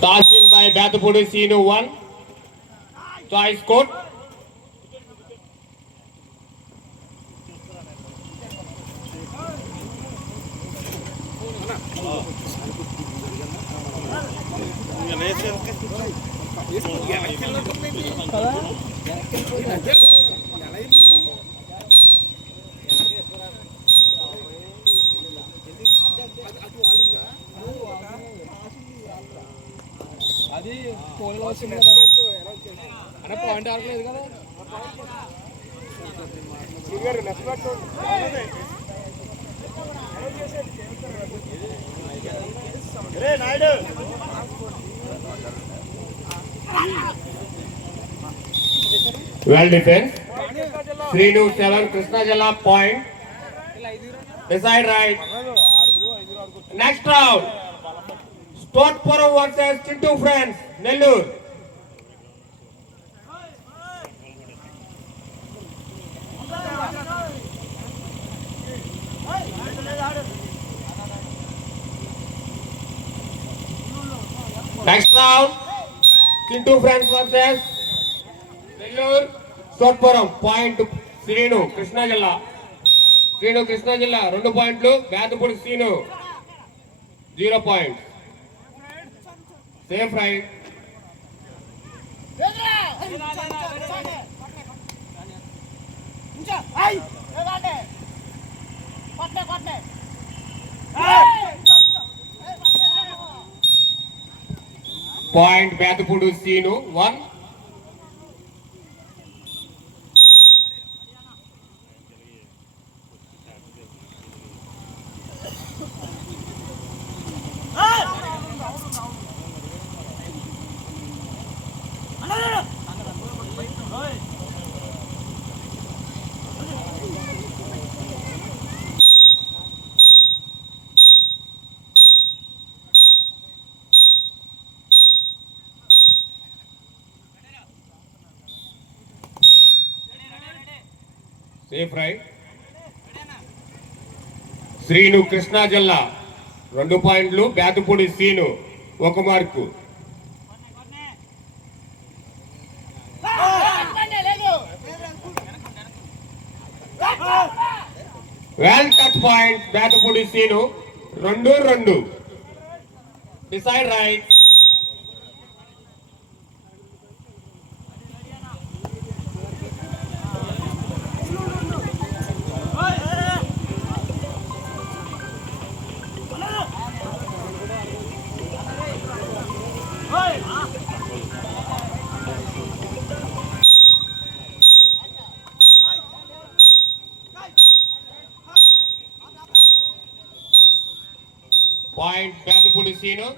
Tossed in by Bathapudi Sinu 1. Choice code. అది పోలీలో వచ్చింది కదా అంటే పాయింట్ ఆడలేదు కదా Well defense. Srinu 7, Krishna Jalla point. Decide right. Next round. Stotpuram versus Chintu Friends, Nellore. Next round. Chintu Friends versus Nellore. Stotpuram point Srinu Krishna Jalla. Srinu Krishna Jalla 2 points. Bathapudi Srinu 0 points. Safe right. Point Bathapudi Srinu 1. Safe right. Srinu Krishna Jalla 2 points. Bathapudi Srinu 1 mark. Well touch point Bathapudi Srinu 2-2. Decide right. Point Bathapudi Srinu.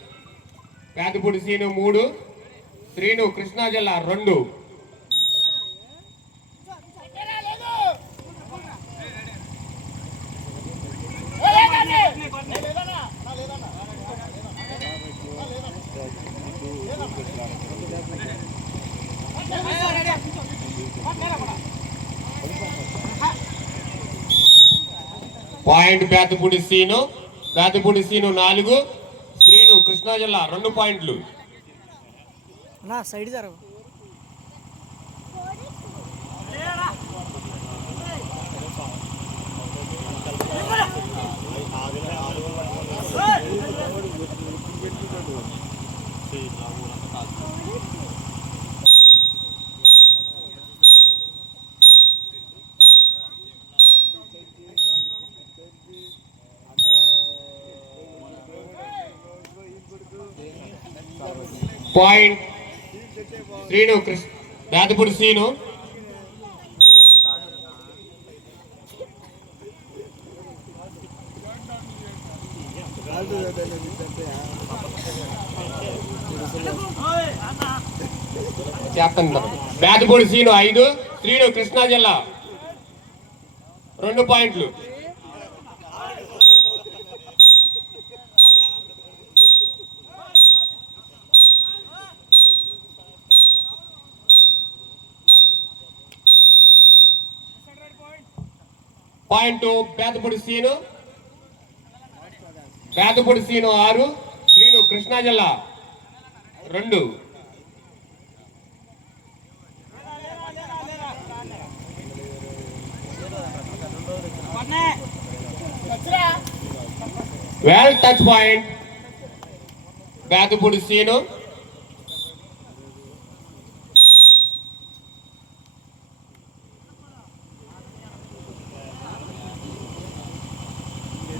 Bathapudi Srinu 3. Srinu Krishna Jalla 2. Point Bathapudi Srinu. Bathapudi Srinu 4. Srinu Krishna Jalla 2 points. నా సైడ్ జరగ Point Srinu Bathapudi Srinu. Bathapudi Srinu 5. Srinu Krishna Jalla 2 points. Point to Bathapudi Srinu. Bathapudi Srinu 6. Srinu Krishna Jalla 2. Well touch point. Badupudi Sinu.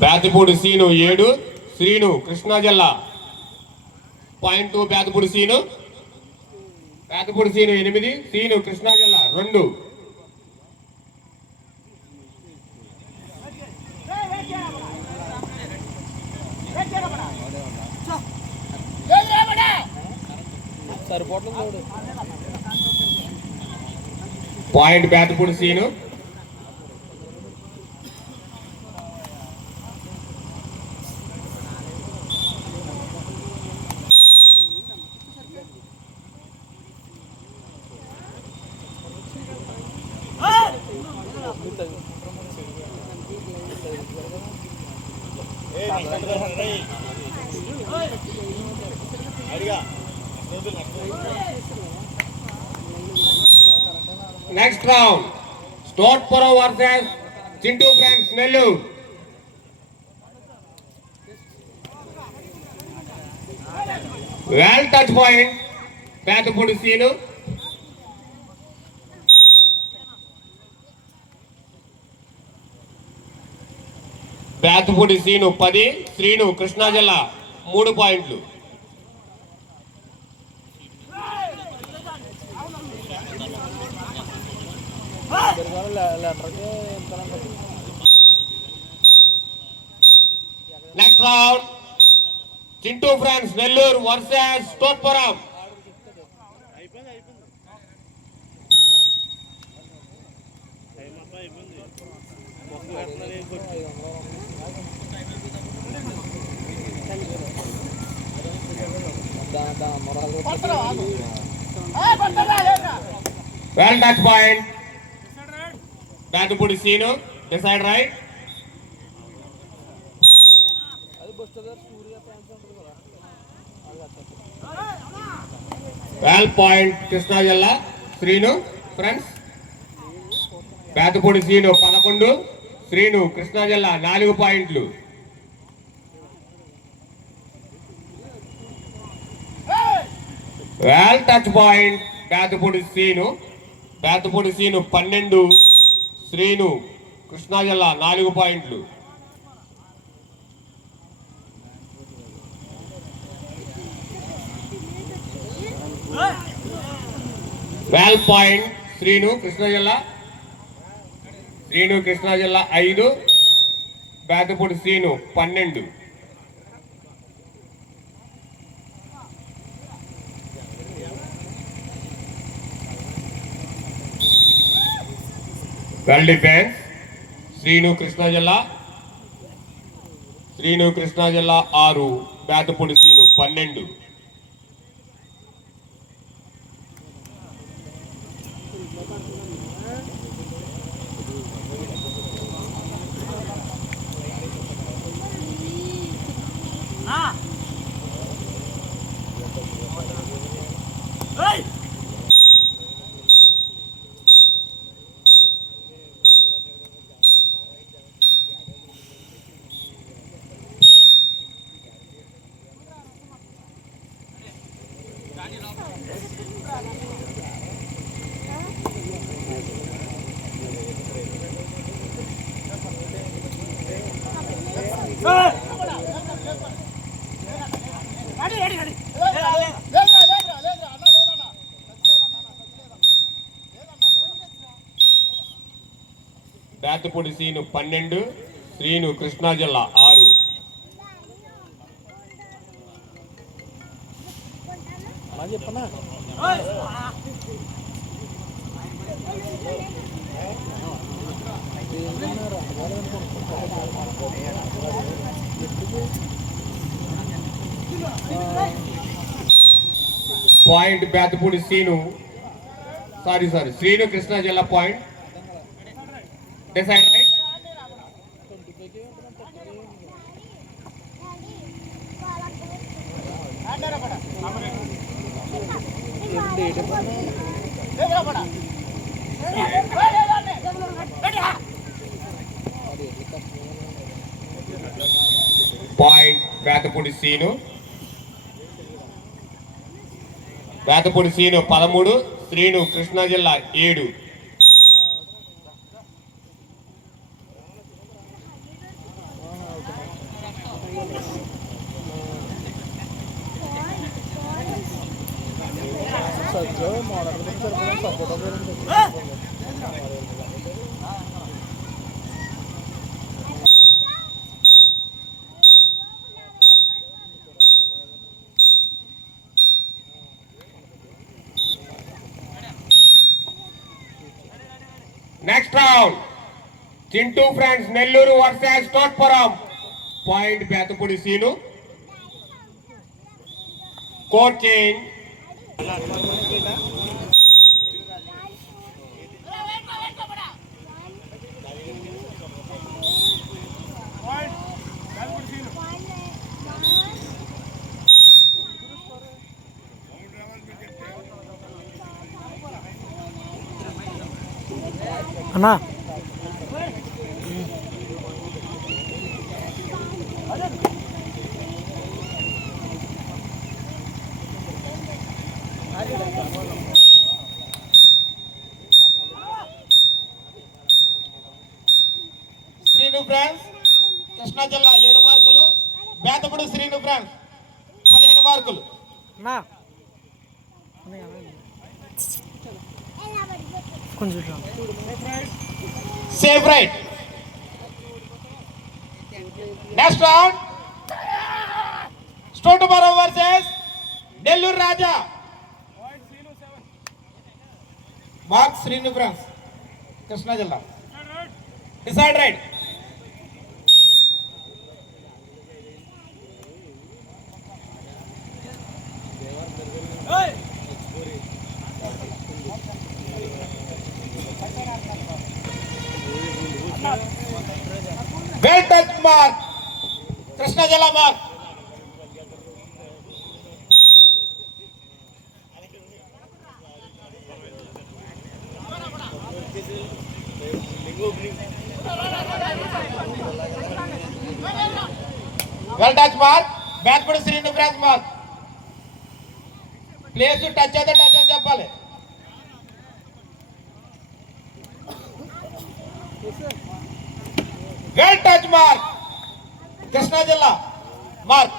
Badupudi Sinu 7. Srinu Krishna Jalla. Point 2 Badupudi Sinu. Badupudi Sinu 8. Srinu Krishna Jalla 2. సరిపోవట్లేదు Point Badupudi Sinu. Next round, Stotpuro versus Chintu Friends Nellore. Well touch point, Badupudi Sinu. Badupudi Sinu 10, Srinu Krishna Jalla 3 points. Next round, Chintu Friends Nellore versus Stotpuram. Well touch point. Badupudi Sinu, decide right. Well point Krishna Jalla, Srinu Friends. Badupudi Sinu 11, Srinu Krishna Jalla 4 points. Well touch point Badupudi Sinu 12, Srinu Krishna Jalla 4 points. Well point Srinu Krishna Jalla 5, Badupudi Sinu 12. Well defense, Srinu Krishna Jalla 6, Badupudi Sinu 12. Badupudi Sinu 12, Srinu Krishna Jalla 6. చెప్పనా Point Badupudi Sinu. Sorry. Srinu Krishna Jalla point. Decide right. Point Vetapudi Seenu. Vetapudi Seenu 13, Srinu Krishna జిల్లా 7. Next round Chintu friends Nellore versus Thotpuram. Point Bethapudi Seenu. Court change. అన్నా Srinu France Krishna జిల్లా 7 మార్కులు. బేతపూడి శ్రీను ఫ్రాన్స్ 15 మార్కులు. అన్నా కొంచెం safe right. Next round Thotpuram versus Nellore Raja. Mark Srinu France Krishna జిల్లా. Decide right. Well touch mark Krishna జిల్లా mark. Well touch mark Bethapudi Srinu France mark. Place touch అయితే టచ్ అని చెప్పాలి. వెల్ టచ్ మార్క్ కృష్ణా జిల్లా mark.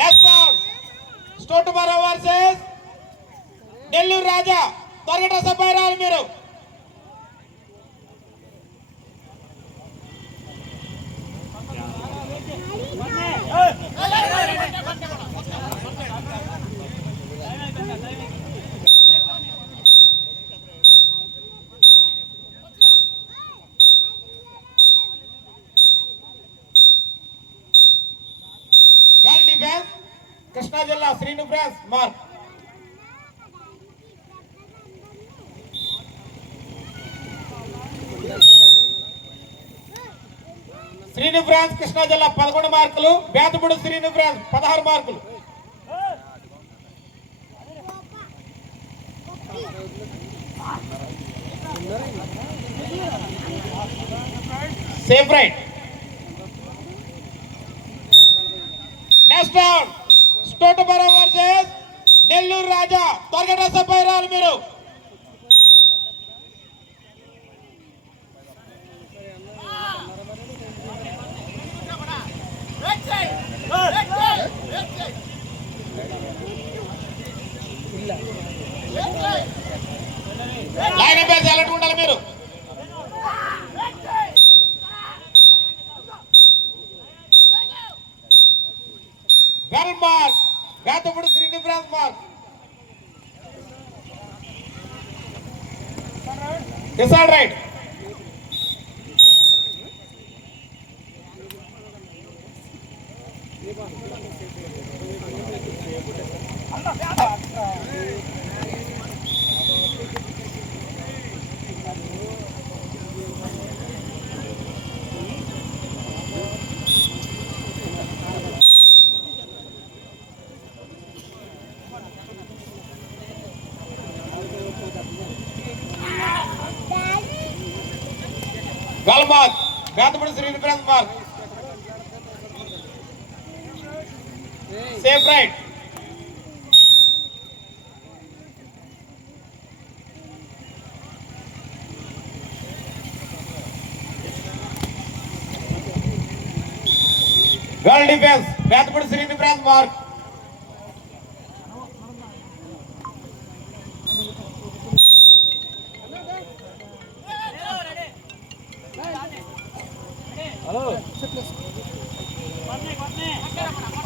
Next round Thotpuram versus Nellore Raja. త్వరగా సభ్య రావాలి మీరు. వెల్ డిఫెన్స్ కృష్ణా జిల్లా Srinu France mark. Srinu France Krishna జిల్లా 11 మార్కులు. బేతపూడి శ్రీను ఫ్రాన్స్ 16 మార్కులు. Safe right. Next round Thotpuram versus Nellore Raja. త్వరగా సభ్య రావాలి మీరు. లైన్ పేరు సెలెక్ట్ ఉండాలి మీరు. Well mark Bethapudi Srinu France mark. Decide right. Mark Bethapudi Srinu France mark safe right well defence Bethapudi Srinu France mark hello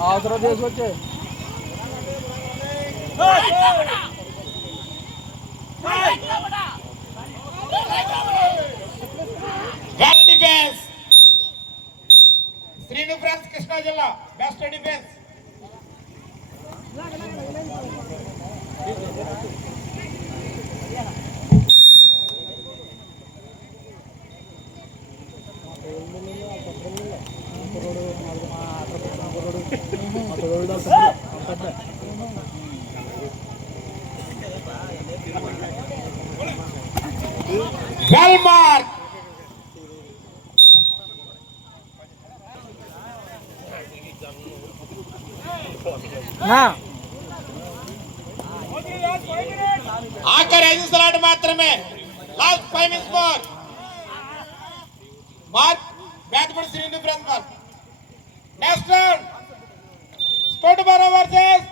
అవసరం తీసుకొచ్చే well defence Srinu France Krishna జిల్లా బెస్ట్ డిఫెన్స్ వెల్ మార్క్ నా ఆఖరి 5 నిమిషాలు మాత్రమే last 5 minutes more mark Bethapudi Srinu France mark next round Scott Barrow versus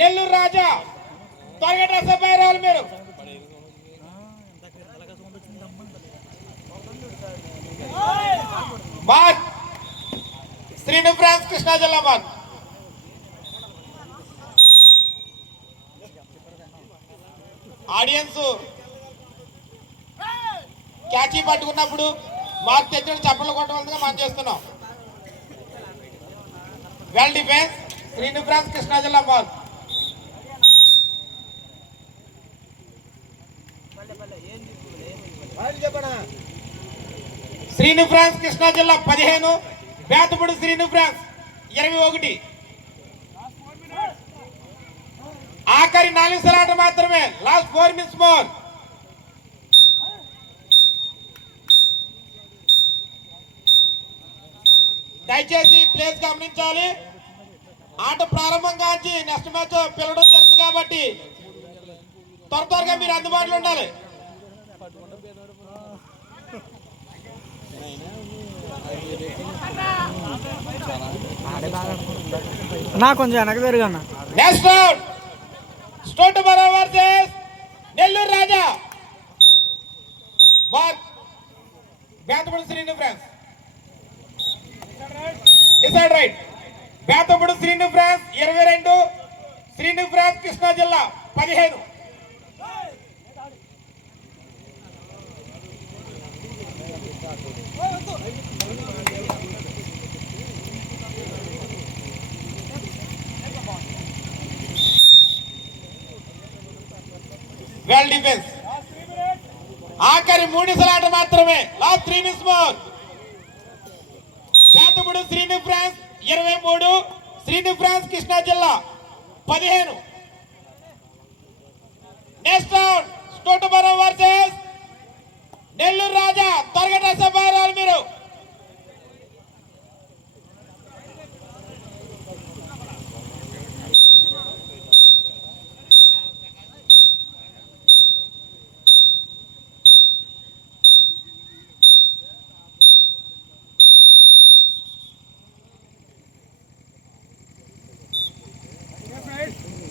Nellore Raja త్వరగా dress up అయ్యారు మీరు మార్క్ శ్రీను ఫ్రాన్స్ కృష్ణా జిల్లా మార్క్ ఆడియన్స్ క్యాచీ పట్టుకున్నప్పుడు మార్క్ తెచ్చిన చప్పట్లు కొట్టవలసిందిగా మనం చేస్తున్నాం well defence Srinu France Krishna జిల్లా మార్క్ శ్రీను ఫ్రాన్స్ కృష్ణా జిల్లా 15 బేతపూడి శ్రీను ఫ్రాన్స్ 21 ఆఖరి 4 నిమిషాల మాత్రమే లాస్ట్ 4 మినిట్స్ మోర్ దయచేసి ప్లేస్ గమనించాలి ఆట ప్రారంభంగా నెక్స్ట్ మ్యాచ్ పిలవడం జరుగుతుంది కాబట్టి త్వరగా మీరు అందుబాటులో ఉండాలి నా కొంచెం వెనక తిరుగన్నా next round Scott Barrow versus Nellore Raja mark Bethapudi Srinu France decide right Bethapudi Srinu France 22 Srinu France Krishna జిల్లా 15 వెల్ డిఫెన్స్ ఆఖరి 3 నిమిషాల మాత్రమే last 3 minutes more Bethapudi Srinu France 23 Srinu France Krishna జిల్లా 15 next round Scott Barrow versus Nellore Raja త్వరగా డ్రెస్ అప్ అయ్యారు మీరు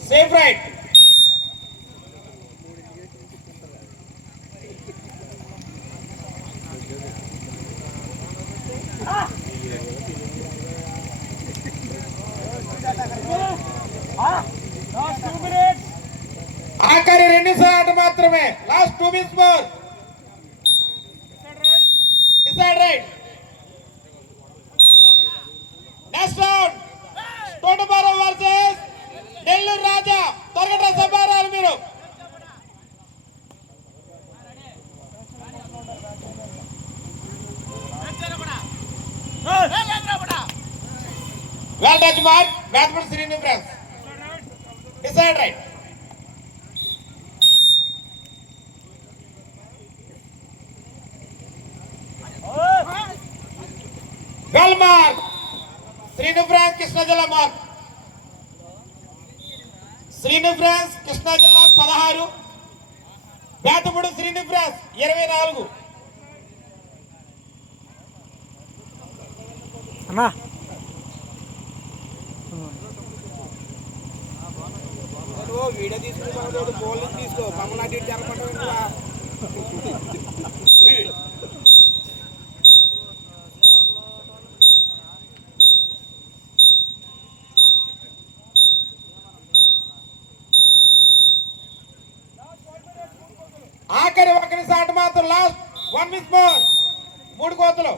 సేఫ్ రైట్ ఆఖరి 2 నిమిషాల మాత్రమే last 2 minutes more decide right next round Scott Barrow versus Nellore Raja త్వరగా డ్రెస్ అప్ అయ్యారు మీరు well touch mark Bethapudi Srinu France decide right Srinu France Krishna జిల్లా మార్క్. శ్రీను ఫ్రాన్స్ కృష్ణా జిల్లా 16, బేతపూడి శ్రీను ఫ్రాన్స్ 24. అన్నా వీడియో తీసుకుని బౌలింగ్ తీసుకో కమలాటి జరపడం. ఆఖరి ఒకరి షాట్ మాత్రం, లాస్ట్ 1 మిస్ మోర్. 3 కోతలు.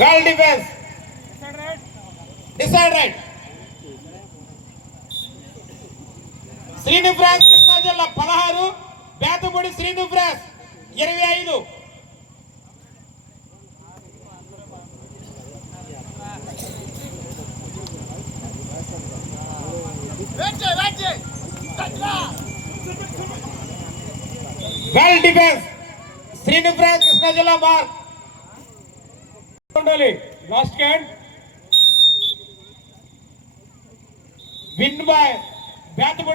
Well defence, decide right. Srinu France Krishna జిల్లా 16, Bethapudi Srinu France 25. Well defence, Srinu France Krishna జిల్లా mark. Last can win by Bethapudi